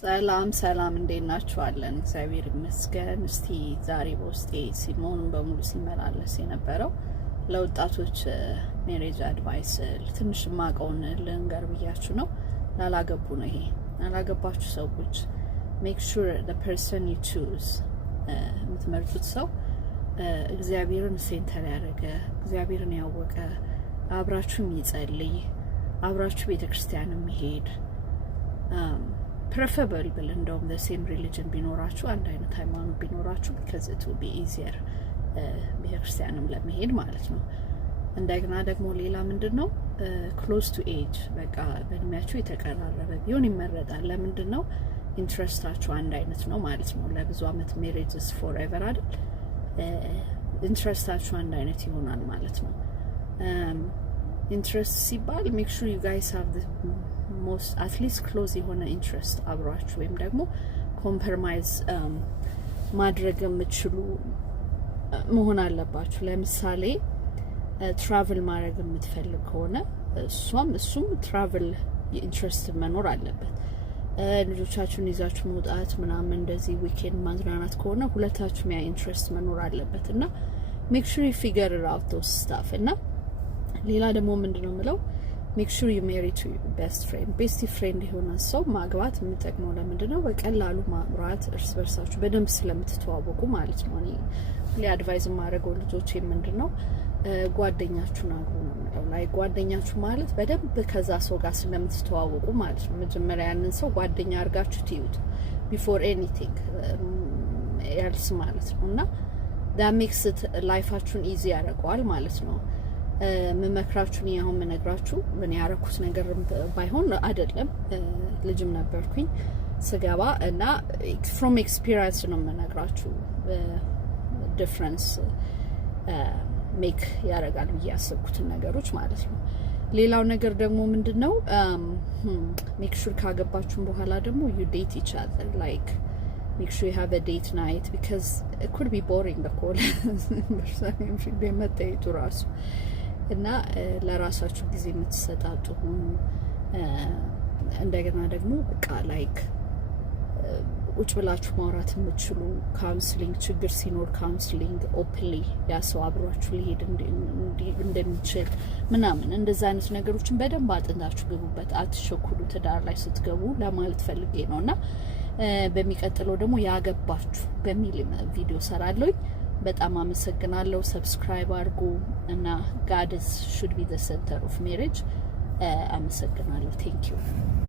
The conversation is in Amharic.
ሰላም እንዴት ናችኋለን? እግዚአብሔር ይመስገን። እስቲ ዛሬ በውስጤ ሲሞኑን በሙሉ ሲመላለስ የነበረው ለወጣቶች ሜሬጅ አድቫይስ ትንሽ ማቀውን ልንገር ብያችሁ ነው። ላላገቡ ነው ይሄ። ላላገባችሁ ሰዎች make sure the person you choose የምትመርጡት ሰው እግዚአብሔርን ሴንተር ያደረገ እግዚአብሔርን ያወቀ አብራችሁ የሚጸልይ አብራችሁ ቤተክርስቲያን የሚሄድ preferable እንደውም the same religion ቢኖራችሁ አንድ አይነት ሃይማኖት ቢኖራችሁ because it will be easier ቤተክርስቲያንም ለመሄድ ማለት ነው። እንደገና ደግሞ ሌላ ምንድነው close to age በቃ በእድሜያችሁ የተቀራረበ ቢሆን ይመረጣል። ለምንድነው ኢንትረስታችሁ አንድ አይነት ነው ማለት ነው። ለብዙ አመት marriages forever አይደል ኢንትረስታችሁ አንድ አይነት ይሆናል ማለት ነው። interest ሲባል make sure you guys have the most at least close የሆነ interest አብራችሁ ወይም ደግሞ compromise ማድረግ የምትችሉ መሆን አለባችሁ። ለምሳሌ travel ማድረግ የምትፈልግ ከሆነ እሱም travel interest መኖር አለበት። ልጆቻችሁን ይዛችሁ መውጣት ምናምን እንደዚህ ዊኬንድ ማዝናናት ከሆነ ሁለታችሁም ያ ኢንትረስት መኖር አለበት እና make sure you figure out those stuff እና ሌላ ደግሞ ምንድነው ምለው make sure you marry to your best friend የሆነ ሰው ማግባት የምትጠቅመው ለምንድነው በቀላሉ ማብራት እርስ በርሳችሁ በደንብ ስለምትተዋወቁ ማለት ነው። እኔ ለአድቫይስ ማድረገው ልጆቼ ምንድነው ጓደኛችሁን አግቡ ነው ማለት ላይ ጓደኛችሁ ማለት በደንብ ከዛ ሰው ጋር ስለምትተዋወቁ ማለት ነው። መጀመሪያ ያንን ሰው ጓደኛ አርጋችሁ ትዩት before anything else ማለት ነውና that makes it ላይፋችሁን ኢዚ ያደርገዋል ማለት ነው። መመክራችሁ ነው ያው መነግራችሁ ምን ያረኩት ነገር ባይሆን አይደለም ልጅም ነበርኩኝ ስገባ እና from experience ነው መነግራችሁ difference make ያረጋል ያሰብኩት ነገሮች ማለት ነው። ሌላው ነገር ደግሞ ምንድነው make sure ካገባችሁ በኋላ ደግሞ you date each other like make sure you have a date night because it could be boring the call በርሳኔም በመጣይቱ ራሱ እና ለራሳችሁ ጊዜ የምትሰጣጡ እንደገና ደግሞ በቃ like ቁጭ ብላችሁ ማውራት የምትችሉ ካውንስሊንግ ችግር ሲኖር ካውንስሊንግ ኦፕንሊ ያሰው አብሯችሁ ሊሄድ እንደሚችል ምናምን እንደዛ አይነት ነገሮችን በደንብ አጥንታችሁ ገቡበት። አትሸኩሉ ትዳር ላይ ስትገቡ ለማለት ፈልጌ ነውና በሚቀጥለው ደግሞ ያገባችሁ በሚል ቪዲዮ ሰራለሁ። በጣም አመሰግናለሁ። ሰብስክራይብ አድርጉ እና God should be the center of marriage አመሰግናለሁ። thank you